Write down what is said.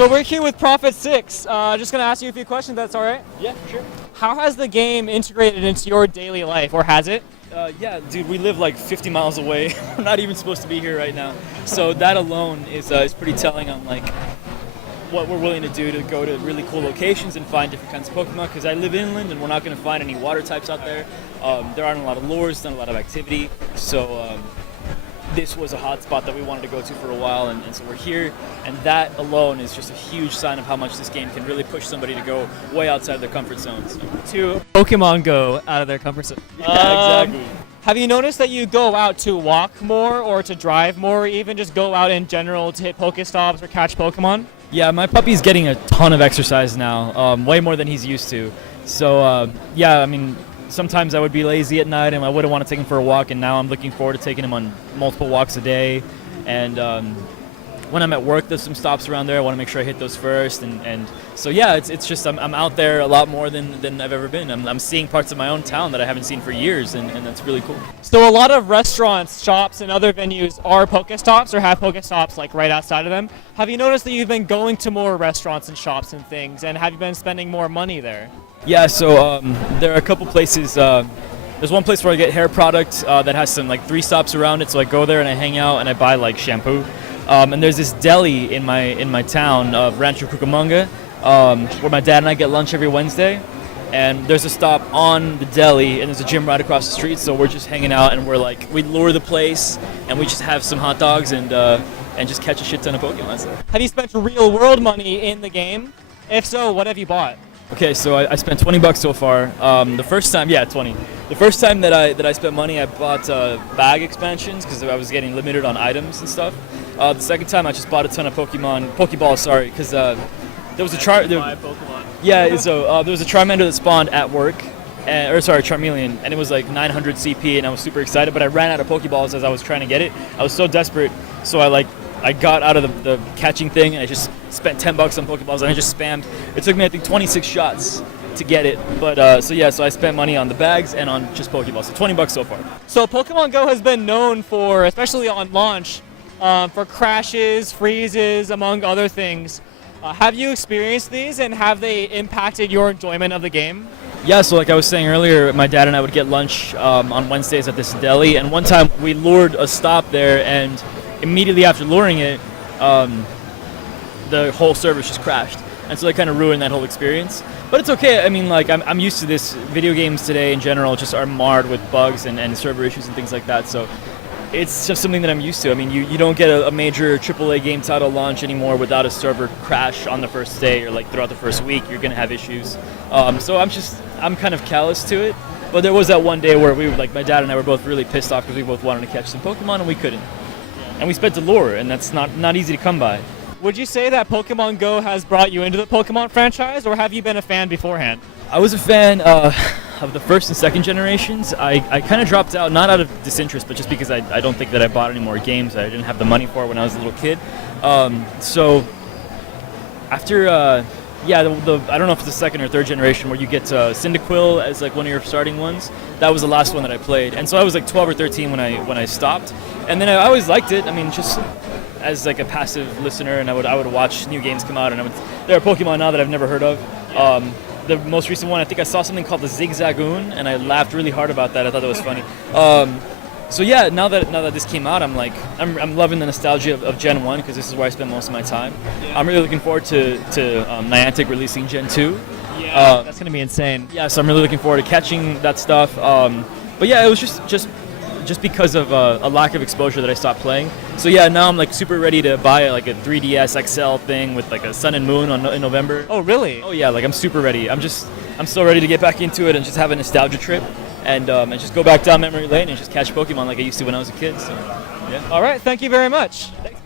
So we're here with ProphetSix. Just gonna ask you a few questions. That's all right? Yeah, sure. How has the game integrated into your daily life, or has it? Yeah, dude, we live like 50 miles away. We're not even supposed to be here right now. So that alone is pretty telling on like what we're willing to do to go to really cool locations and find different kinds of Pokemon. Because I live inland and we're not going to find any water types out there. There aren't a lot of lures, not a lot of activity. So this was a hot spot that we wanted to go to for a while, and so we're here. And that alone is just a huge sign of how much this game can really push somebody to go way outside their comfort zones. To Pokemon GO out of their comfort zone. Yeah, exactly. Have you noticed that you go out to walk more or to drive more, or even just go out in general to hit Pokestops or catch Pokemon? Yeah, my puppy's getting a ton of exercise now, way more than he's used to. So, yeah, I mean, sometimes I would be lazy at night and I wouldn't want to take him for a walk, and now I'm looking forward to taking him on multiple walks a day. And when I'm at work, there's some stops around there. I want to make sure I hit those first. And so, yeah, it's just I'm out there a lot more than I've ever been. I'm seeing parts of my own town that I haven't seen for years, and that's really cool. So a lot of restaurants, shops, and other venues are Pokestops or have Pokestops like right outside of them. Have you noticed that you've been going to more restaurants and shops and things, and have you been spending more money there? Yeah, so there are a couple places. There's one place where I get hair product that has some like 3 stops around it, so I go there and I hang out and I buy like shampoo. And there's this deli in my town of Rancho Cucamonga, where my dad and I get lunch every Wednesday. And there's a stop on the deli, and there's a gym right across the street. So we're just hanging out, and we lure the place, and we just have some hot dogs and just catch a shit ton of Pokemon. So. Have you spent real world money in the game? If so, what have you bought? Okay, so I spent $20 so far. The first time, yeah, 20. The first time that I spent money, I bought bag expansions because I was getting limited on items and stuff. The second time, I just bought a ton of Pokeballs. Sorry, because there was a Yeah, so there was a Charmander that spawned at work, Charmeleon, and it was like 900 CP, and I was super excited. But I ran out of Pokeballs as I was trying to get it. I was so desperate, so I got out of the catching thing, and I just spent $10 on Pokeballs, and I just spammed. It took me, I think, 26 shots to get it. But so I spent money on the bags and on just Pokeballs. So $20 so far. So Pokemon GO has been known for, especially on launch, for crashes, freezes, among other things. Have you experienced these, and have they impacted your enjoyment of the game? Yeah, so like I was saying earlier, my dad and I would get lunch on Wednesdays at this deli, and one time we lured a stop there, and immediately after luring it, the whole service just crashed. And so that kind of ruined that whole experience. But it's okay. I mean, like, I'm used to this. Video games today in general just are marred with bugs and server issues and things like that. So it's just something that I'm used to. I mean, you don't get a major AAA game title launch anymore without a server crash on the first day or like throughout the first week. You're going to have issues. So I'm kind of callous to it. But there was that one day where my dad and I were both really pissed off because we both wanted to catch some Pokemon and we couldn't. And we spent the lure, and that's not easy to come by. Would you say that Pokemon GO has brought you into the Pokemon franchise, or have you been a fan beforehand? I was a fan of the first and second generations. I kind of dropped out, not out of disinterest, but just because I don't think that I bought any more games. I didn't have the money for it when I was a little kid. So after, I don't know if it's the second or third generation where you get Cyndaquil as like one of your starting ones. That was the last one that I played. And so I was like 12 or 13 when I stopped. And then I always liked it. I mean, just as like a passive listener, and I would watch new games come out, and there are Pokemon now that I've never heard of. The most recent one, I think I saw something called the Zigzagoon, and I laughed really hard about that. I thought that was funny. So yeah, now that this came out, I'm loving the nostalgia of Gen 1 because this is where I spend most of my time. Yeah. I'm really looking forward to Niantic releasing Gen 2. Yeah, that's gonna be insane. Yeah, so I'm really looking forward to catching that stuff. But yeah, it was just because of a lack of exposure that I stopped playing. So yeah, now I'm like super ready to buy like a 3DS XL thing with like a Sun and Moon in November. Oh really? Oh yeah, like I'm super ready. I'm so ready to get back into it and just have a nostalgia trip and just go back down memory lane and just catch Pokemon like I used to when I was a kid. So yeah. All right, thank you very much. Thanks.